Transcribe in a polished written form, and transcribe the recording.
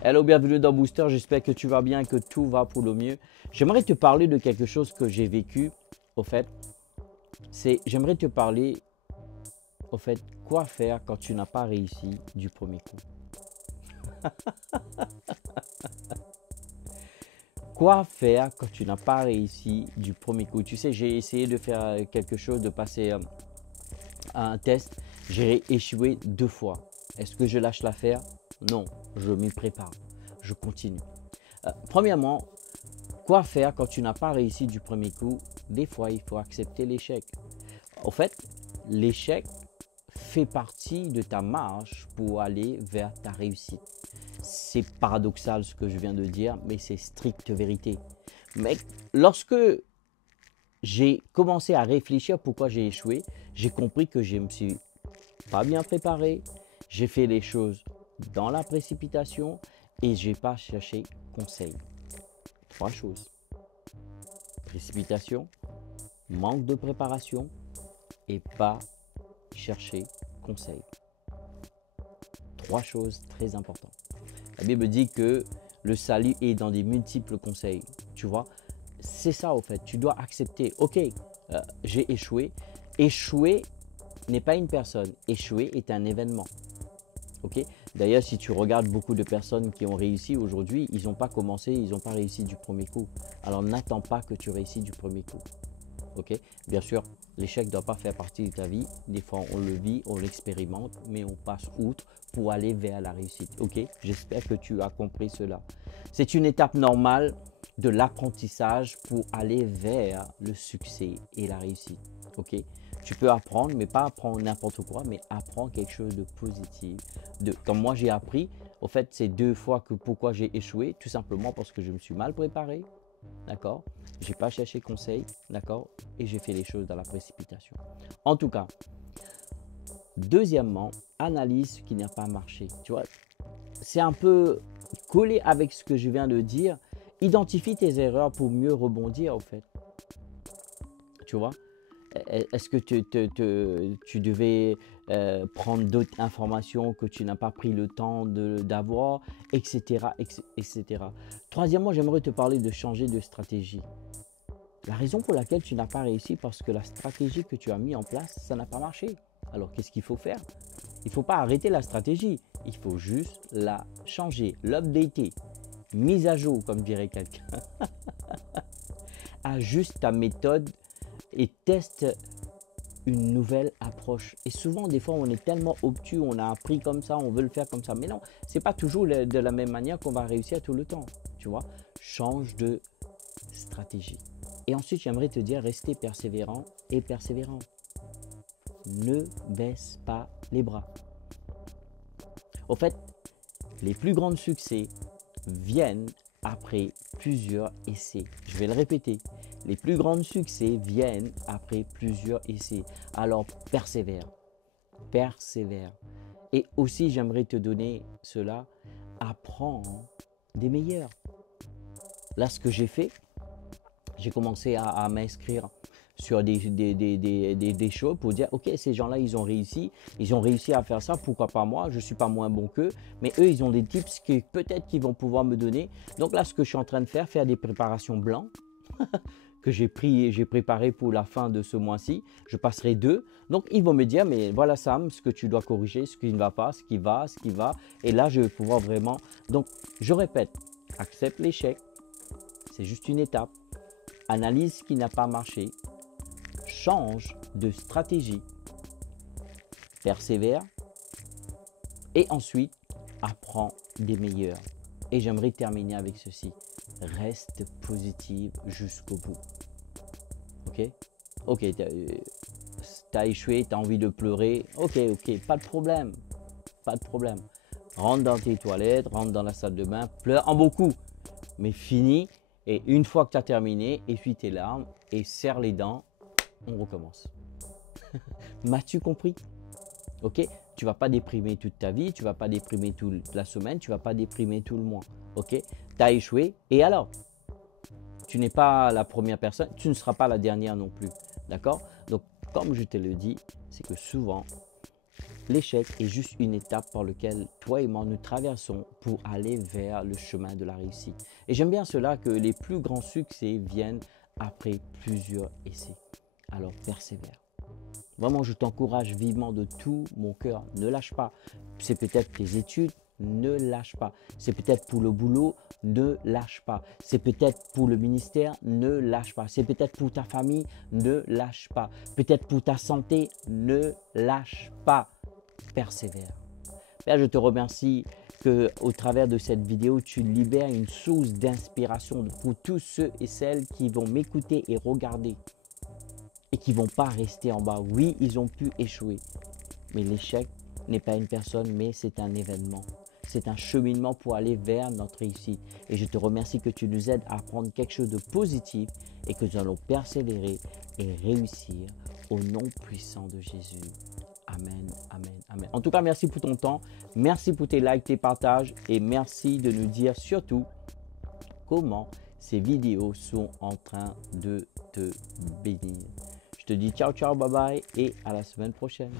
Hello, bienvenue dans Booster, j'espère que tu vas bien, que tout va pour le mieux. J'aimerais te parler de quelque chose que j'ai vécu, au fait. J'aimerais te parler, au fait, quoi faire quand tu n'as pas réussi du premier coup. Quoi faire quand tu n'as pas réussi du premier coup? Tu sais, j'ai essayé de faire quelque chose, de passer un test. J'ai échoué 2 fois. Est-ce que je lâche l'affaire? Non, je m'y prépare. Je continue. Premièrement, quoi faire quand tu n'as pas réussi du premier coup? Des fois, il faut accepter l'échec. En fait, l'échec fait partie de ta marche pour aller vers ta réussite. C'est paradoxal ce que je viens de dire, mais c'est stricte vérité. Mais lorsque j'ai commencé à réfléchir pourquoi j'ai échoué, j'ai compris que je me suis pas bien préparé, j'ai fait les choses dans la précipitation et j'ai pas cherché conseil. 3 choses. Précipitation, manque de préparation et pas chercher conseil. 3 choses très importantes. La Bible dit que le salut est dans des multiples conseils. Tu vois, c'est ça au fait. Tu dois accepter, ok, j'ai échoué. Échouer n'est pas une personne. Échouer est un événement. Ok. D'ailleurs, si tu regardes beaucoup de personnes qui ont réussi aujourd'hui, ils n'ont pas commencé, ils n'ont pas réussi du premier coup. Alors n'attends pas que tu réussis du premier coup. Ok. Bien sûr, l'échec ne doit pas faire partie de ta vie. Des fois, on le vit, on l'expérimente, mais on passe outre pour aller vers la réussite. Ok. J'espère que tu as compris cela. C'est une étape normale de l'apprentissage pour aller vers le succès et la réussite. Ok. Tu peux apprendre, mais pas apprendre n'importe quoi, mais apprendre quelque chose de positif. Comme moi, j'ai appris, au fait, c'est 2 fois que pourquoi j'ai échoué, tout simplement parce que je me suis mal préparé, d'accord? J'ai pas cherché conseil, d'accord? Et j'ai fait les choses dans la précipitation. En tout cas, deuxièmement, analyse ce qui n'a pas marché. Tu vois, c'est un peu collé avec ce que je viens de dire. Identifie tes erreurs pour mieux rebondir, en fait. Tu vois? Est-ce que tu devais prendre d'autres informations que tu n'as pas pris le temps d'avoir, etc., etc. Troisièmement, j'aimerais te parler de changer de stratégie. La raison pour laquelle tu n'as pas réussi, parce que la stratégie que tu as mis en place, ça n'a pas marché. Alors, qu'est-ce qu'il faut faire? Il ne faut pas arrêter la stratégie. Il faut juste la changer, l'updater, mise à jour, comme dirait quelqu'un. Ajuste ta méthode et teste une nouvelle approche. Et souvent, des fois, on est tellement obtus, on a appris comme ça, on veut le faire comme ça. Mais non, c'est pas toujours de la même manière qu'on va réussir tout le temps. Tu vois, change de stratégie. Et ensuite, j'aimerais te dire, rester persévérant et persévérant. Ne baisse pas les bras. Au fait, les plus grands succès viennent après plusieurs essais. Je vais le répéter. Les plus grands succès viennent après plusieurs essais. Alors, persévère. Persévère. Et aussi, j'aimerais te donner cela. Apprends des meilleurs. Là, ce que j'ai fait, j'ai commencé à m'inscrire sur des choses pour dire, ok, ces gens-là, ils ont réussi à faire ça, pourquoi pas moi, je ne suis pas moins bon qu'eux, mais eux, ils ont des tips que peut-être qu'ils vont pouvoir me donner. Donc là, ce que je suis en train de faire des préparations blancs que j'ai préparé pour la fin de ce mois-ci. Je passerai 2. Donc, ils vont me dire, mais voilà Sam, ce que tu dois corriger, ce qui ne va pas, ce qui va, ce qui va. Et là, je vais pouvoir vraiment... Donc, je répète, accepte l'échec. C'est juste une étape. Analyse ce qui n'a pas marché. Change de stratégie. Persévère. Et ensuite, apprends des meilleurs. Et j'aimerais terminer avec ceci. Reste positive jusqu'au bout. Ok? Ok, t'as échoué, t'as envie de pleurer. Ok, pas de problème. Pas de problème. Rentre dans tes toilettes, rentre dans la salle de bain, pleure en beaucoup. Mais finis. Et une fois que tu as terminé, essuie tes larmes et serre les dents. On recommence. M'as-tu compris? Ok? Tu vas pas déprimer toute ta vie, tu vas pas déprimer toute la semaine, tu vas pas déprimer tout le mois. Ok? Tu as échoué. Et alors? Tu n'es pas la première personne, tu ne seras pas la dernière non plus. D'accord? Donc, comme je te le dis, c'est que souvent, l'échec est juste une étape par laquelle toi et moi nous traversons pour aller vers le chemin de la réussite. Et j'aime bien cela que les plus grands succès viennent après plusieurs essais. Alors persévère. Vraiment, je t'encourage vivement de tout mon cœur. Ne lâche pas. C'est peut-être tes études, ne lâche pas. C'est peut-être pour le boulot, ne lâche pas. C'est peut-être pour le ministère, ne lâche pas. C'est peut-être pour ta famille, ne lâche pas. Peut-être pour ta santé, ne lâche pas. Persévère. Père, je te remercie que au travers de cette vidéo, tu libères une source d'inspiration pour tous ceux et celles qui vont m'écouter et regarder et qui ne vont pas rester en bas. Oui, ils ont pu échouer, mais l'échec n'est pas une personne, mais c'est un événement. C'est un cheminement pour aller vers notre réussite. Et je te remercie que tu nous aides à apprendre quelque chose de positif et que nous allons persévérer et réussir au nom puissant de Jésus. Amen, amen, amen. En tout cas, merci pour ton temps. Merci pour tes likes, tes partages et merci de nous dire surtout comment ces vidéos sont en train de te bénir. Je te dis ciao, ciao, bye bye et à la semaine prochaine.